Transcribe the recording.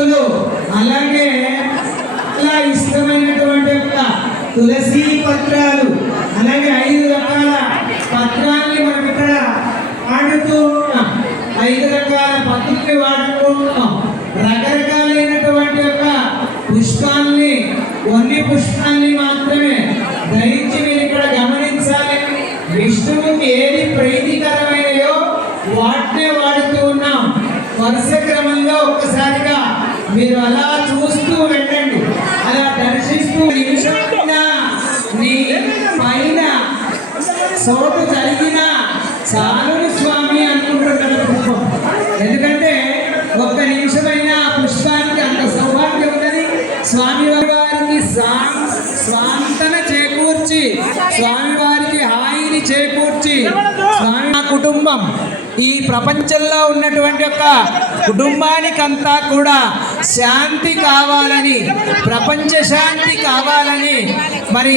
అగరబత్తులు, అలాగే చాలా ఇష్టమైనటువంటి తులసి పత్రాలు, అలాగే 5 రకాల పత్రాల్ని మనం ఇక్కడ వాడుతూ ఉన్నాం. 5 రకాల పత్రుల్ని వాడుతూ ఉన్నాం. రకరకాలైనటువంటి పుష్పాల్ని, కొన్ని పుష్పాల్ని మాత్రమే ధరించి మీరు ఇక్కడ గమనించాలి. విష్ణువుకి ఏది ప్రీతికరమైనయో వాటినే వాడుతూ ఉన్నాం. వరుస క్రమంలో ఒక్కసారిగా మీరు అలా చూస్తూ వెళ్ళండి, అలా దర్శిస్తూ నిమిషం నీ పైన సోటు జరిగిన చాలు స్వామి అనుకుంటున్నాడు పుష్పం. ఎందుకంటే ఒక్క నిమిషమైన ఆ పుష్పానికి అంత సౌభాగ్యం ఉన్నది. స్వామివారికి స్వాంతన చేకూర్చి, స్వామివారికి హాయిని చేకూర్చి, స్వామి కుటుంబం ఈ ప్రపంచంలో ఉన్నటువంటి కుటుంబానికంతా కూడా శాంతి కావాలని, ప్రపంచ శాంతి కావాలని మరి